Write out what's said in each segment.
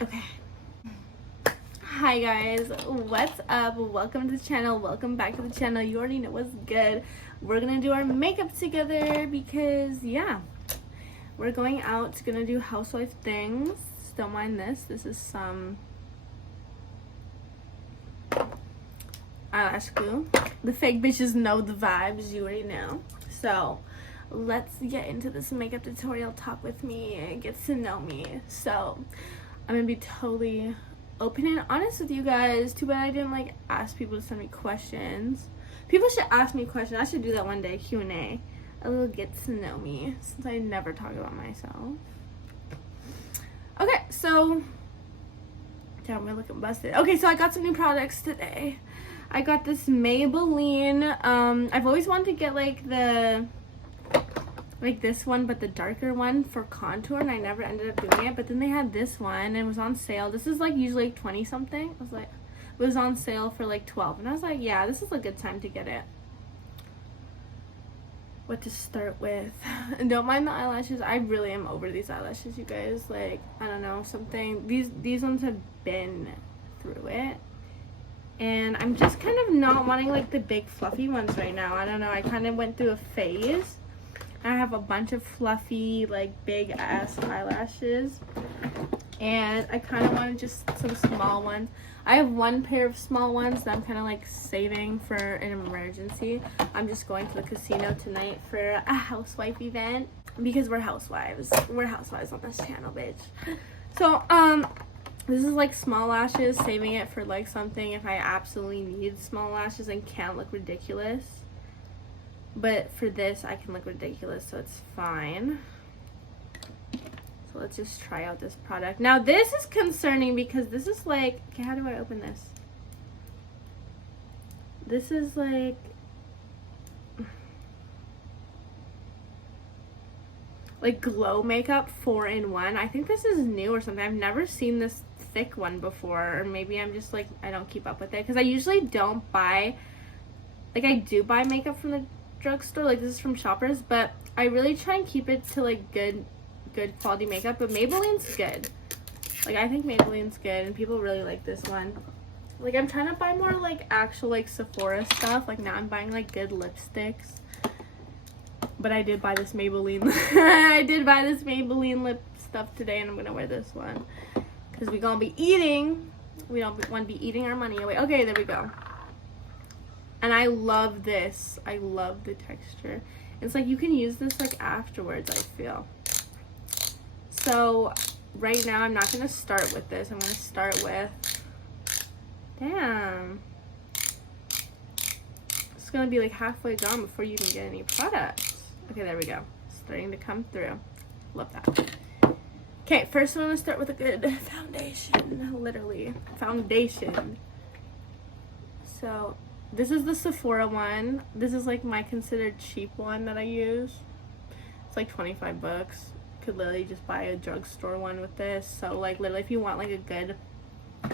Okay. Hi guys, what's up? Welcome to the channel. Welcome back to the channel. You already know what's good. We're gonna do our makeup together because yeah, we're going out. Gonna do housewife things. Don't mind this. This is some eyelash glue. The fake bitches know the vibes. You already know. So let's get into this makeup tutorial. Talk with me and get to know me. So I'm gonna be totally open and honest with you guys. Too bad I didn't like ask people to send me questions. People should ask me questions. I should do that one day. Q&A. A little get to know me, since I never talk about myself. Okay, so damn, we're looking busted. Okay, so I got some new products today. I got this Maybelline. I've always wanted to get like this one, but the darker one for contour, and I never ended up doing it. But then they had this one and it was on sale. This is like usually like 20 something. I was like, it was on sale for like 12, and I was like, yeah, this is a good time to get it. What to start with? And don't mind the eyelashes. I really am over these eyelashes, you guys. Like, I don't know, something. These ones have been through it, and I'm just kind of not wanting like the big fluffy ones right now. I don't know. I kind of went through a phase. I have a bunch of fluffy, like big ass eyelashes, and I kind of wanted just some small ones. I have one pair of small ones that I'm kind of like saving for an emergency. I'm just going to the casino tonight for a housewife event because we're housewives. We're housewives on this channel, bitch. So this is like small lashes, saving it for like something if I absolutely need small lashes and can't look ridiculous. But for this, I can look ridiculous, so it's fine. So let's just try out this product. Now, this is concerning because this is like... Okay, how do I open this? This is like glow makeup 4-in-1. I think this is new or something. I've never seen this thick one before. Or maybe I'm just like... I don't keep up with it. Because I usually don't buy... Like, I do buy makeup from the drugstore, like this is from Shoppers, but I really try and keep it to like good quality makeup. But Maybelline's good. Like, I think Maybelline's good, and people really like this one. Like, I'm trying to buy more like actual like Sephora stuff. Like, now I'm buying like good lipsticks, but I did buy this Maybelline I did buy this Maybelline lip stuff today, and I'm gonna wear this one because we're gonna be eating. We don't want to be eating our money away. Okay, there we go. And I love this. I love the texture. It's like you can use this like afterwards, I feel. So right now I'm not going to start with this. I'm going to start with... Damn. It's going to be like halfway gone before you even get any products. Okay, there we go. Starting to come through. Love that. Okay, first I'm going to start with a good foundation. Literally. Foundation. So... this is the Sephora one. This is like my considered cheap one that I use. It's like 25 bucks. Could literally just buy a drugstore one with this. So like literally if you want like a good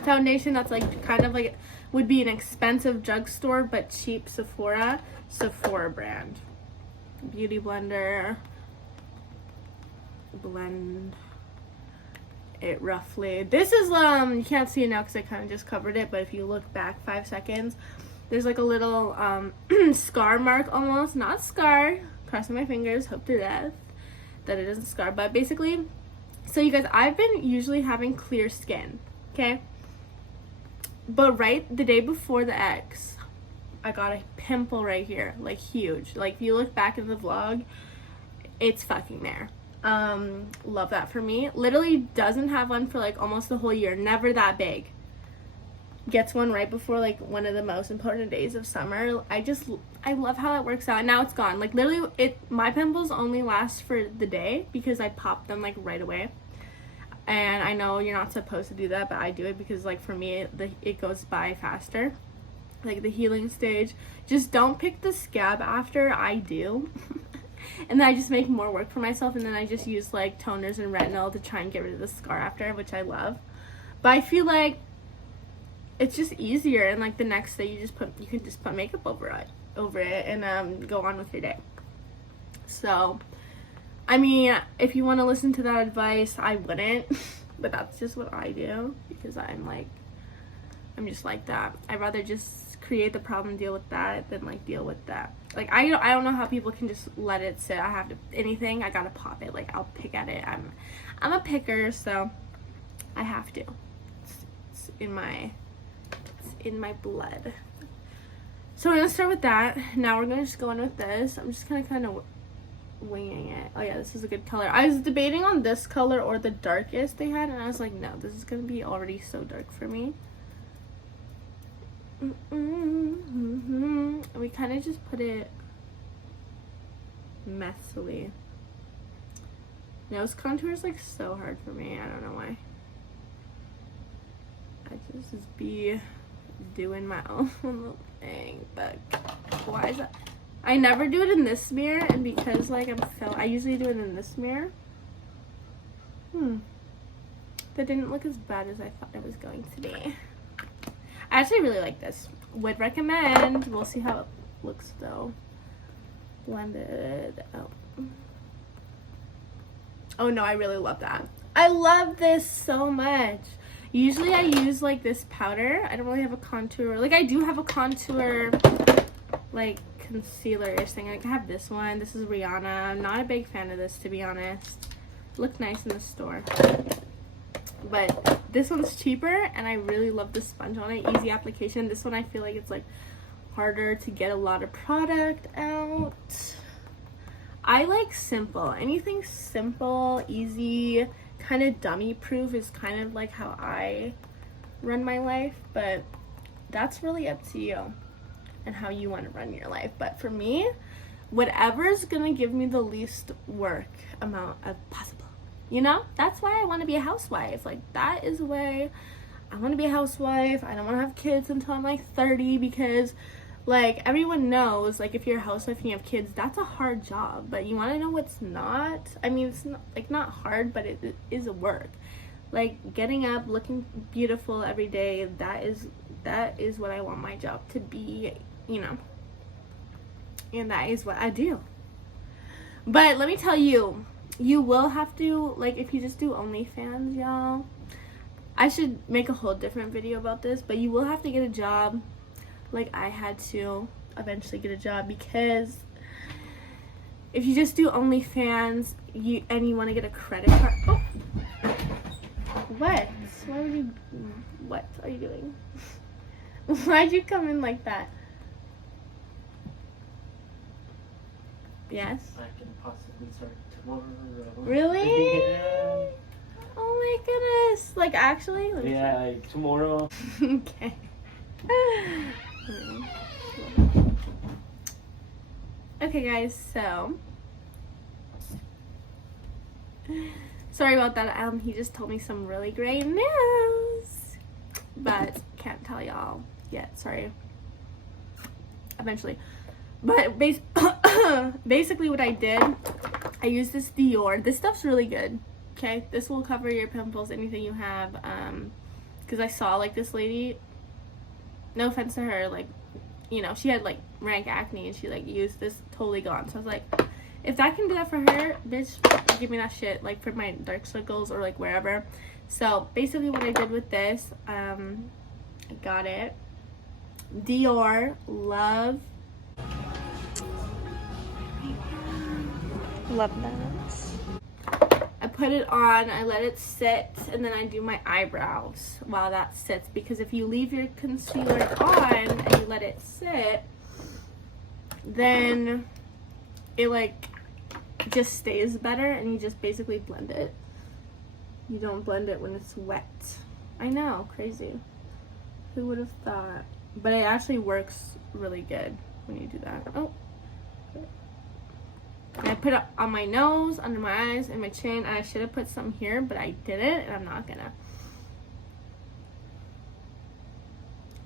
foundation that's like kind of like would be an expensive drugstore but cheap Sephora brand. Beauty blender. Blend it roughly. This is you can't see it now because I kind of just covered it, but if you look back 5 seconds, there's like a little scar mark almost. Not scar. Crossing my fingers. Hope to death that it doesn't scar. But basically, so you guys, I've been usually having clear skin. Okay? But right the day before the X, I got a pimple right here. Like huge. Like if you look back in the vlog, it's fucking there. Love that for me. Literally doesn't have one for like almost the whole year. Never that big. Gets one right before like one of the most important days of summer. I love how that works out. And now it's gone. Like literally my pimples only last for the day because I pop them like right away. And I know you're not supposed to do that, but I do it because like for me it goes by faster. Like the healing stage. Just don't pick the scab after. I do. And then I just make more work for myself, and then I just use like toners and retinol to try and get rid of the scar after, which I love. But I feel like it's just easier, and like the next day you can just put makeup over it and go on with your day. So I mean, if you want to listen to that advice, I wouldn't. but that's just what I do because I'm just like that. I'd rather just create the problem and deal with that than like deal with that. Like I don't know how people can just let it sit. I have to, anything I gotta pop it. Like I'll pick at it. I'm a picker, so I have to. It's in my blood. So we're gonna start with that. Now we're gonna just go in with this. I'm just kind of winging it. Oh yeah, this is a good color. I was debating on this color or the darkest they had, and I was like, no, this is gonna be already so dark for me. And we kind of just put it messily. Nose contour is like so hard for me. I don't know why. I just be doing my own little thing, but why is that? I never do it in this mirror, and because like I usually do it in this mirror. That didn't look as bad as I thought it was going to be. I actually really like this. Would recommend. We'll see how it looks though. Blended out. Oh no, I really love that. I love this so much. Usually I use like this powder. I don't really have a contour. Like I do have a contour like concealer-ish thing. Like I have this one. This is Rihanna. I'm not a big fan of this, to be honest. Looked nice in the store. But this one's cheaper and I really love the sponge on it. Easy application. This one I feel like it's like harder to get a lot of product out. I like simple. Anything simple, easy, kind of dummy proof is kind of like how I run my life, but that's really up to you and how you want to run your life. But for me, whatever's gonna give me the least work amount of possible. You know, that's why I want to be a housewife. Like, that is the way I want to be a housewife. I don't want to have kids until I'm like 30 because, like, everyone knows, like, if you're a housewife and you have kids, that's a hard job. But you want to know what's not? I mean, it's not, like, not hard, but it is a work. Like, getting up, looking beautiful every day, that is what I want my job to be, you know. And that is what I do. But let me tell you, you will have to, like, if you just do OnlyFans, y'all, I should make a whole different video about this, but you will have to get a job. Like, I had to eventually get a job because if you just do OnlyFans and you want to get a credit card. Oh, what? What are you doing? Why'd you come in like that? Yes? I can possibly start tomorrow. Really? Yeah. Oh my goodness. Like, actually? Yeah, like tomorrow. Okay. Okay, guys, so sorry about that. He just told me some really great news, but can't tell y'all yet. Sorry. Eventually. But basically what I did, I used this Dior. This stuff's really good. Okay, this will cover your pimples, anything you have. Because I saw like this lady. No offense to her, like, you know, she had like rank acne and she like used this, totally gone. So I was like, if that can do that for her, bitch, give me that shit, like for my dark circles or like wherever. So basically what I did with this, I got it. Dior, love that. I put it on, I let it sit, and then I do my eyebrows while that sits, because if you leave your concealer on and you let it sit, then it like just stays better and you just basically blend it. You don't blend it when it's wet. I know, crazy. Who would have thought? But it actually works really good when you do that. Oh. And I put it on my nose, under my eyes, and my chin. And I should have put some here, but I didn't, and I'm not gonna.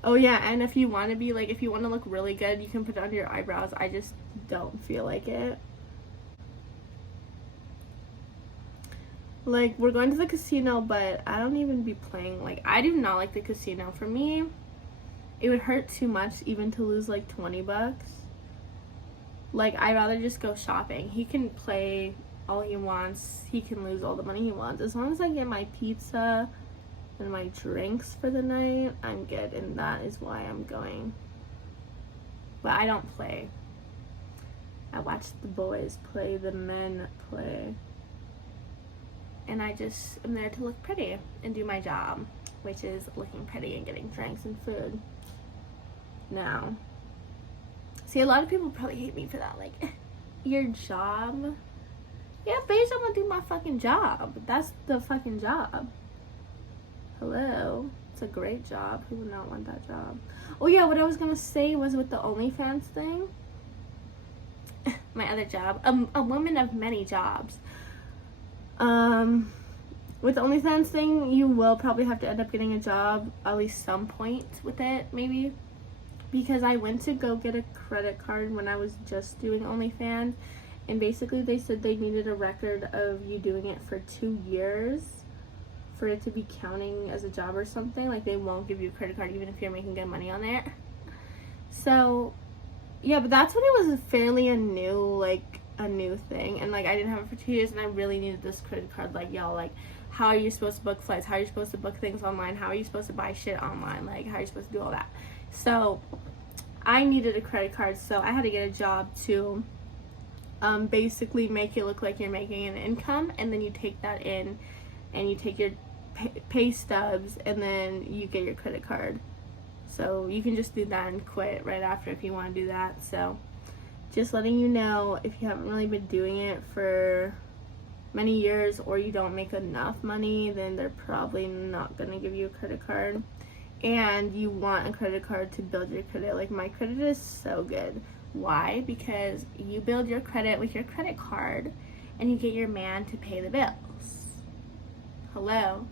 Oh yeah, and if you want to be like, if you want to look really good, you can put it under your eyebrows. I just don't feel like it. Like, we're going to the casino, but I don't even be playing. Like, I do not like the casino. For me, it would hurt too much even to lose like 20 bucks. Like, I'd rather just go shopping. He can play all he wants. He can lose all the money he wants. As long as I get my pizza and my drinks for the night, I'm good. And that is why I'm going. But I don't play. I watch the boys play, the men play. And I just am there to look pretty and do my job, which is looking pretty and getting drinks and food. Now, see, a lot of people probably hate me for that. Like, your job? Yeah, bitch, I'm gonna do my fucking job. That's the fucking job. Hello? It's a great job. Who would not want that job? Oh yeah, what I was gonna say was with the OnlyFans thing. My other job. A woman of many jobs. With the OnlyFans thing, you will probably have to end up getting a job at least some point with it, maybe. Because I went to go get a credit card when I was just doing OnlyFans, and basically they said they needed a record of you doing it for 2 years for it to be counting as a job or something. Like, they won't give you a credit card even if you're making good money on it. So, yeah, but that's when it was fairly a new thing, and like I didn't have it for 2 years, and I really needed this credit card. Like, y'all, like, how are you supposed to book flights? How are you supposed to book things online? How are you supposed to buy shit online? Like, how are you supposed to do all that? So I needed a credit card, so I had to get a job to basically make it look like you're making an income, and then you take that in and you take your pay stubs, and then you get your credit card. So you can just do that and quit right after if you want to do that. So just letting you know, if you haven't really been doing it for many years, or you don't make enough money, then they're probably not going to give you a credit card. And you want a credit card to build your credit. Like, my credit is so good. Why? Because you build your credit with your credit card, and you get your man to pay the bills. Hello?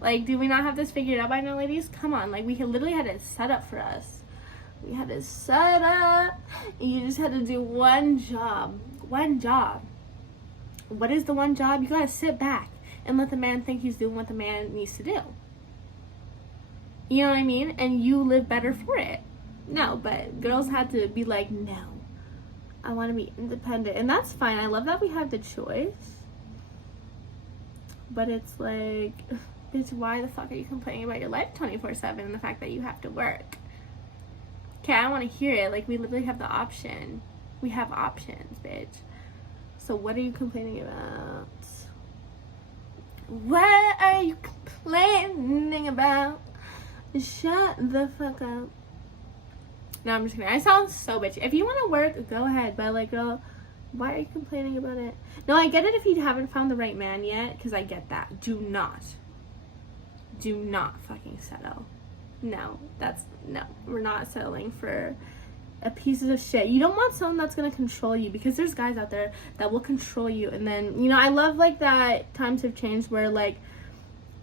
Like, do we not have this figured out by now, ladies? Come on. Like, we literally had it set up for us. We had it set up. You just had to do one job. One job. What is the one job? You gotta sit back and let the man think he's doing what the man needs to do. You know what I mean? And you live better for it. No, but girls had to be like, no, I want to be independent. And that's fine. I love that we have the choice. But it's like, bitch, why the fuck are you complaining about your life 24/7 and the fact that you have to work? Okay, I want to hear it. Like, we literally have the option. We have options, bitch. So what are you complaining about? What are you complaining about? Shut the fuck up. No, I'm just kidding. I sound so bitchy. If you want to work, go ahead. But, like, girl, why are you complaining about it? No, I get it if you haven't found the right man yet, because I get that. Do not fucking settle. No, we're not settling for a piece of shit. You don't want someone that's gonna control you, because there's guys out there that will control you. And then, you know, I love, like, that times have changed where, like,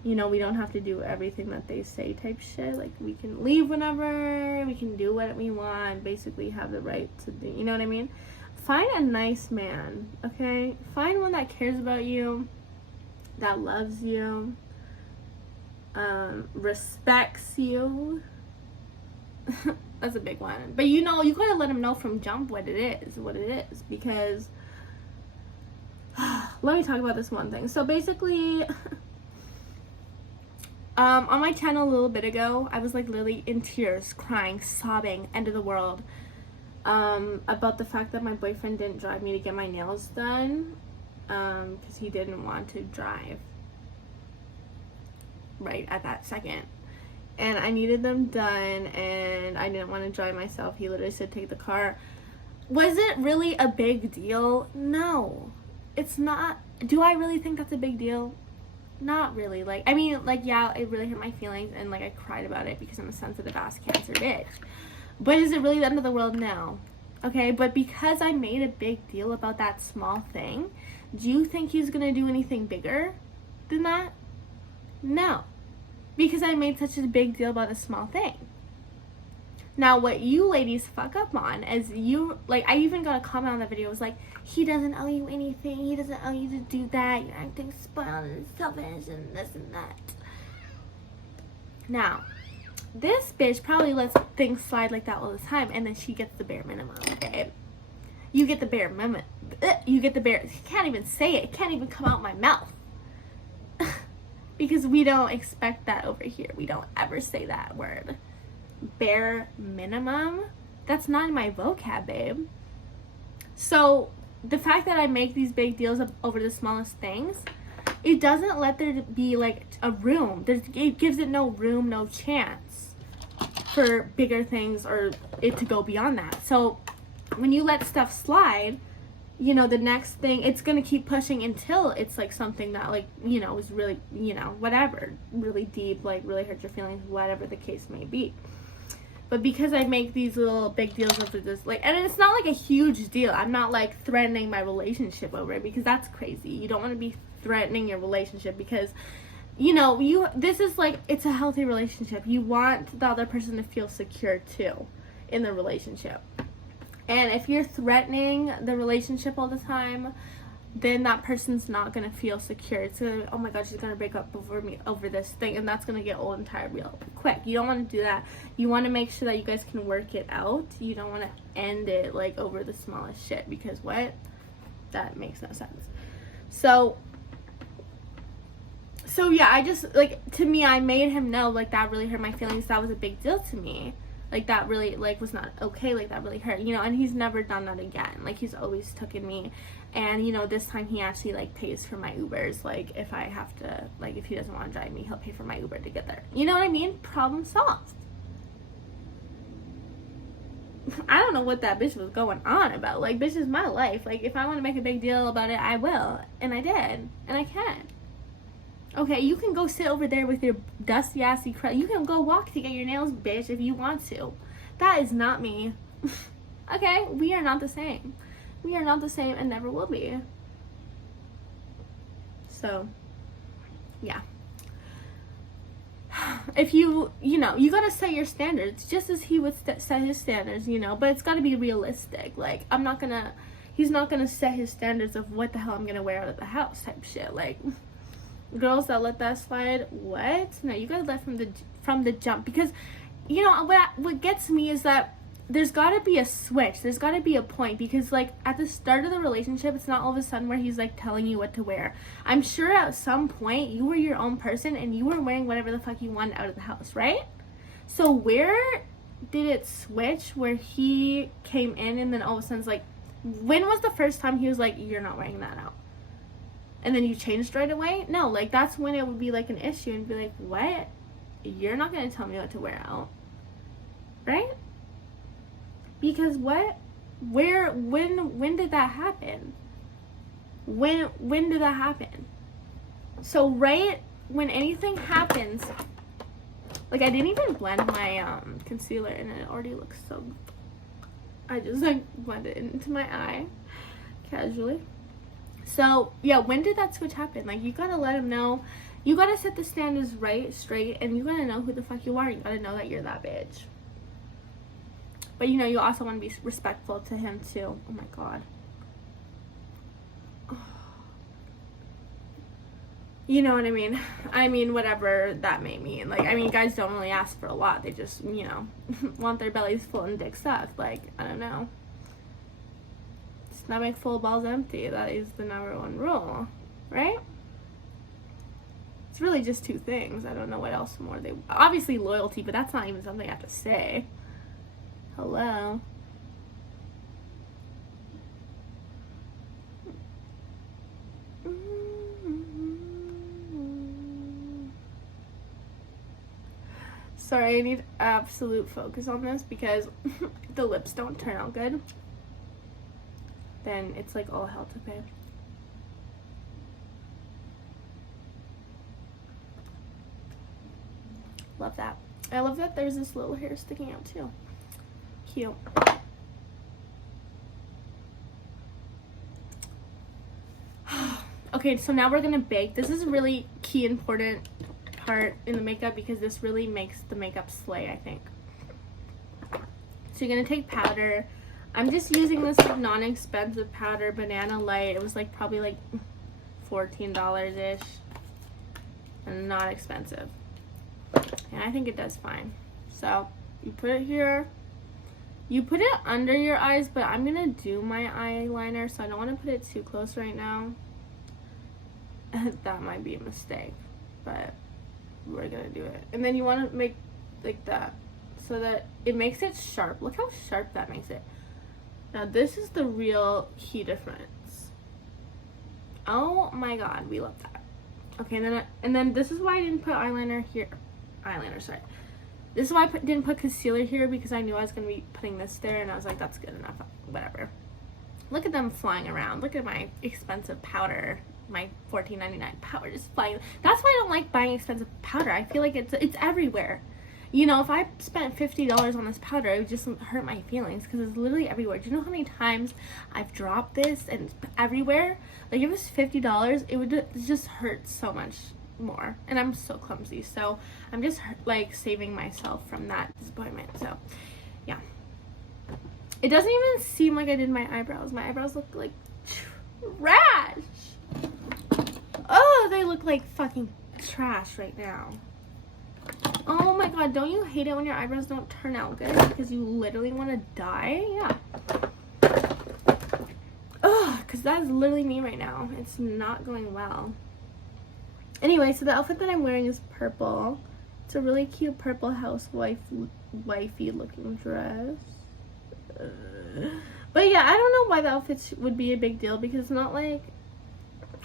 you know, we don't have to do everything that they say type shit. Like, we can leave whenever, we can do what we want, basically have the right to do, you know what I mean? Find a nice man, okay? Find one that cares about you, that loves you, respects you. That's a big one. But, you know, you gotta let them know from jump what it is, because let me talk about this one thing. So basically, on my channel a little bit ago, I was, like, literally in tears, crying, sobbing, end of the world, about the fact that my boyfriend didn't drive me to get my nails done, because he didn't want to drive right at that second. And I needed them done, and I didn't want to drive myself. He literally said, take the car. Was it really a big deal? No. It's not. Do I really think that's a big deal? Not really. Like, I mean, like, yeah, it really hurt my feelings, and, like, I cried about it because I'm a sensitive ass cancer bitch. But is it really the end of the world? No. Okay, but because I made a big deal about that small thing, do you think he's gonna do anything bigger than that? No. Because I made such a big deal about a small thing. Now, what you ladies fuck up on is you, like, I even got a comment on the video. It was like, he doesn't owe you anything. He doesn't owe you to do that. You're acting spoiled and selfish and this and that. Now, this bitch probably lets things slide like that all the time, and then she gets the bare minimum, okay? You get the bare minimum. You get the bare. I can't even say it. It can't even come out my mouth. Because we don't expect that over here. We don't ever say that word. Bare minimum? That's not in my vocab, babe. So the fact that I make these big deals over the smallest things, it doesn't let there be like a room. It gives it no room, no chance for bigger things or it to go beyond that. So when you let stuff slide, you know, the next thing, it's going to keep pushing until it's like something that like, you know, is really, you know, whatever, really deep, like really hurt your feelings, whatever the case may be. But because I make these little big deals over this, like, and it's not like a huge deal. I'm not like threatening my relationship over it because that's crazy. You don't want to be threatening your relationship because, you know, this is like, it's a healthy relationship. You want the other person to feel secure too in the relationship. And if you're threatening the relationship all the time, then that person's not going to feel secure. It's going to, oh my God, she's going to break up over this thing. And that's going to get old and tired real quick. You don't want to do that. You want to make sure that you guys can work it out. You don't want to end it like over the smallest shit. Because what? That makes no sense. So yeah, I just, like, to me, I made him know, like, that really hurt my feelings. That was a big deal to me. Like, that really, like, was not okay. Like, that really hurt, you know, and he's never done that again. Like, he's always taken me, and, you know, this time he actually, like, pays for my Ubers. Like, if I have to, like, if he doesn't want to drive me, he'll pay for my Uber to get there. You know what I mean? Problem solved. I don't know what that bitch was going on about. Like, bitch is my life. Like, if I want to make a big deal about it, I will. And I did. And I can. Okay, you can go sit over there with your dusty assy crud. You can go walk to get your nails, bitch, if you want to. That is not me. Okay, we are not the same. We are not the same and never will be. So, yeah. If you know, you gotta set your standards just as he would set his standards, you know, but it's gotta be realistic. Like, he's not gonna set his standards of what the hell I'm gonna wear out of the house type shit. Like, girls that let that slide, what? No, you gotta let from the jump. Because, you know, what gets me is that there's gotta be a switch. There's gotta be a point. Because, like, at the start of the relationship, it's not all of a sudden where he's, like, telling you what to wear. I'm sure at some point you were your own person and you were wearing whatever the fuck you wanted out of the house, right? So where did it switch where he came in and then all of a sudden it's like, when was the first time he was like, you're not wearing that out? And then you changed right away? No, like, that's when it would be, like, an issue and be like, what? You're not going to tell me what to wear out. Right? Because what? Where? When did that happen? When did that happen? So, right when anything happens, like, I didn't even blend my concealer and it already looks so, I just, like, blended it into my eye casually. So, yeah, when did that switch happen? Like, you gotta let him know. You gotta set the standards right, straight, and you gotta know who the fuck you are. You gotta know that you're that bitch. But, you know, you also want to be respectful to him, too. Oh, my God. You know what I mean? I mean, whatever that may mean. Like, I mean, guys don't really ask for a lot. They just, you know, want their bellies full and dick sucked. Like, I don't know. Stomach full, balls empty. That is the number one rule, right? It's really just two things. I don't know what else more they... Obviously loyalty, but that's not even something I have to say. Hello? Sorry, I need absolute focus on this because the lips don't turn out good. Then it's like all hell to pay. Love that. I love that there's this little hair sticking out too. Cute. Okay, so now we're gonna bake. This is a really key important part in the makeup because this really makes the makeup slay, I think. So you're gonna take powder. I'm just using this like non-expensive powder, Banana Light. It was like probably like $14-ish. And not expensive. And I think it does fine. So you put it here. You put it under your eyes, but I'm gonna do my eyeliner, so I don't want to put it too close right now. That might be a mistake, but we're gonna do it. And then you want to make like that so that it makes it sharp. Look how sharp that makes it. Now this is the real key difference. Oh my god, we love that. Okay, and then this is why I didn't put eyeliner here. Sorry. This is why I didn't put concealer here, because I knew I was going to be putting this there, and I was like, that's good enough, whatever. Look at them flying around. Look at my expensive powder, my $14.99 powder just flying. That's why I don't like buying expensive powder. I feel like it's everywhere. You know, if I spent $50 on this powder, it would just hurt my feelings, because it's literally everywhere. Do you know how many times I've dropped this and it's everywhere? Like, if it was $50, it would just hurt so much more, and I'm so clumsy, so I'm just like saving myself from that disappointment. So yeah, it doesn't even seem like I did my eyebrows. My eyebrows look like trash. Oh, they look like fucking trash right now. Oh my god, don't you hate it when your eyebrows don't turn out good because you literally want to die? Yeah. Ugh, because that is literally me right now. It's not going well. Anyway, so the outfit that I'm wearing is purple. It's a really cute purple wifey looking dress. But yeah, I don't know why the outfits would be a big deal, because it's not like,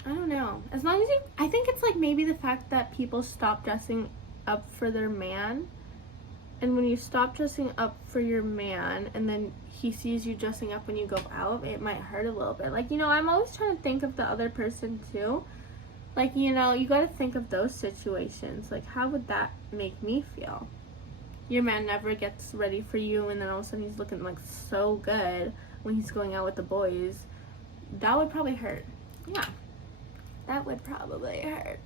I don't know. As long as you, I think it's like maybe the fact that people stop dressing up for their man. And when you stop dressing up for your man and then he sees you dressing up when you go out, it might hurt a little bit. Like, you know, I'm always trying to think of the other person too. Like, you know, you gotta think of those situations. Like, how would that make me feel? Your man never gets ready for you, and then all of a sudden he's looking, like, so good when he's going out with the boys. That would probably hurt. Yeah. That would probably hurt.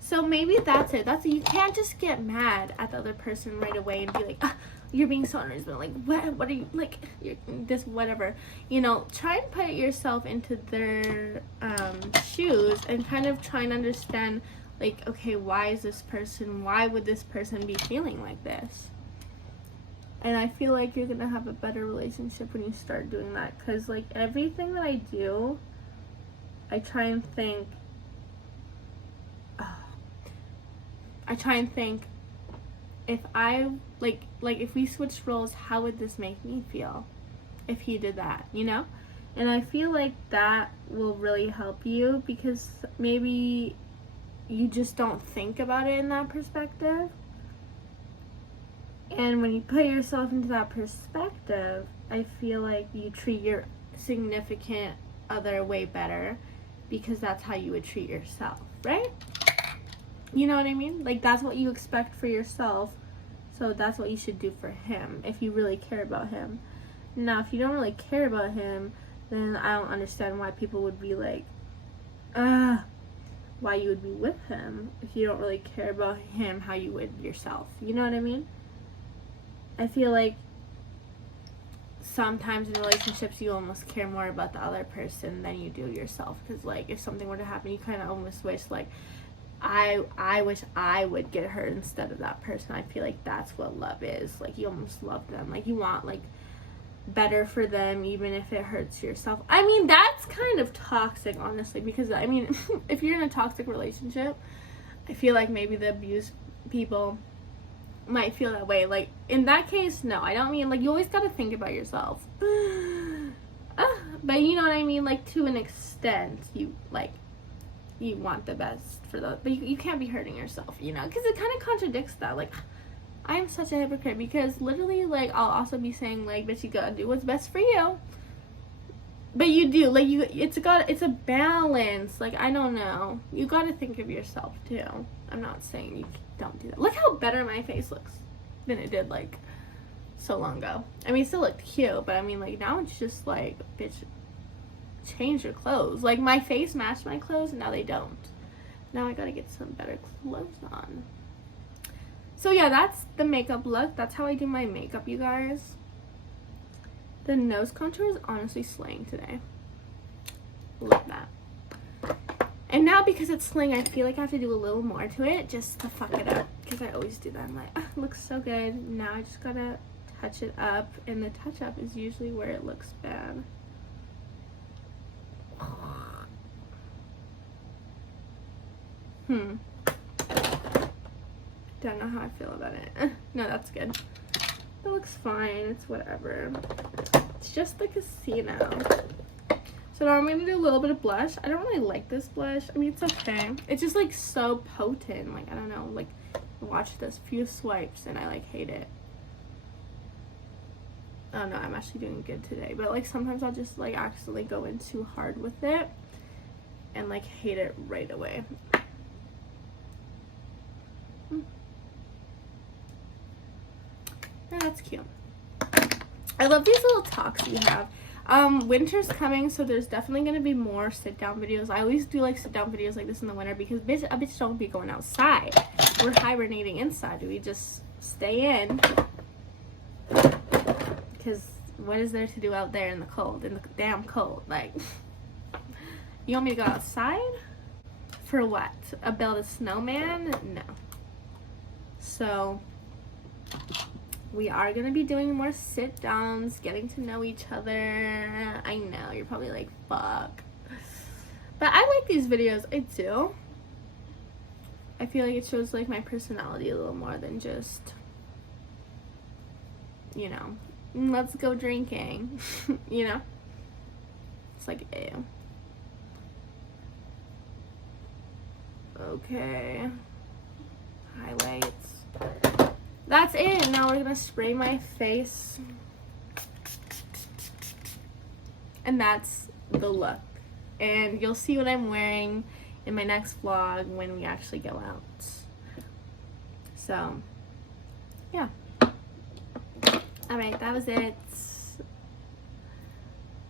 So maybe that's it. You can't just get mad at the other person right away and be like, you're being so unreasonable. Like, what are you, like, you're this, whatever. You know, try and put yourself into their shoes and kind of try and understand, like, okay, why would this person be feeling like this? And I feel like you're gonna have a better relationship when you start doing that, because, like, everything that I do, I try and think, if I, like if we switched roles, how would this make me feel if he did that, you know? And I feel like that will really help you, because maybe you just don't think about it in that perspective. And when you put yourself into that perspective, I feel like you treat your significant other way better, because that's how you would treat yourself, right? You know what I mean? Like, that's what you expect for yourself, so that's what you should do for him if you really care about him. Now, if you don't really care about him, then I don't understand why people would be like, why you would be with him if you don't really care about him how you would yourself. You know what I mean? I feel like sometimes in relationships you almost care more about the other person than you do yourself, because, like, if something were to happen, you kind of almost wish, like, I wish I would get hurt instead of that person. I feel like that's what love is. Like, you almost love them. Like, you want, like, better for them even if it hurts yourself. I mean, that's kind of toxic, honestly, because, I mean, if you're in a toxic relationship, I feel like maybe the abused people might feel that way. Like, in that case, no, I don't mean, like, you always gotta think about yourself. But you know what I mean? Like, to an extent, you want the best for the, but you can't be hurting yourself, you know, because it kind of contradicts that. Like, I am such a hypocrite, because literally, like, I'll also be saying, like, bitch, you gotta do what's best for you, but you do, like, it's a balance. Like, I don't know, you gotta think of yourself too. I'm not saying you don't do that. Look how better my face looks than it did, like, so long ago. I mean, it still looked cute, but I mean, like, now it's just like, bitch, change your clothes. Like, my face matched my clothes, and now they don't. Now I gotta get some better clothes on. So yeah, that's the makeup look. That's how I do my makeup, you guys. The nose contour is honestly slaying today. Love that. And now, because it's slaying, I feel like I have to do a little more to it just to fuck it up, because I always do that. I'm like, it looks so good. Now I just gotta touch it up, and the touch up is usually where it looks bad. Don't know how I feel about it. No, that's good. That looks fine. It's whatever. It's just the casino. So now I'm going to do a little bit of blush. I don't really like this blush. I mean, it's okay. It's just like so potent. Like, I don't know. Like, watch this. Few swipes and I like hate it. Oh no, I'm actually doing good today. But like sometimes I'll just like accidentally go in too hard with it and like hate it right away. Oh, that's cute. I love these little talks we have. Winter's coming, so there's definitely going to be more sit-down videos. I always do like sit-down videos like this in the winter because a bitch don't be going outside. We're hibernating inside. We just stay in because what is there to do out there in the cold, in the damn cold? Like, you want me to go outside? For what? Build a snowman? No. So we are going to be doing more sit-downs, getting to know each other. I know, you're probably like, fuck. But I like these videos. I do. I feel like it shows like my personality a little more than just, you know, let's go drinking. You know? It's like, ew. Okay. Highlights. That's it. Now we're gonna spray my face. And that's the look. And you'll see what I'm wearing in my next vlog when we actually go out. So, yeah. Alright, that was it.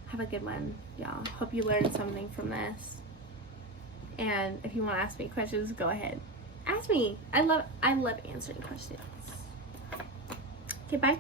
Have a good one, y'all. Hope you learned something from this. And if you want to ask me questions, go ahead. Ask me. I love answering questions. Okay, bye.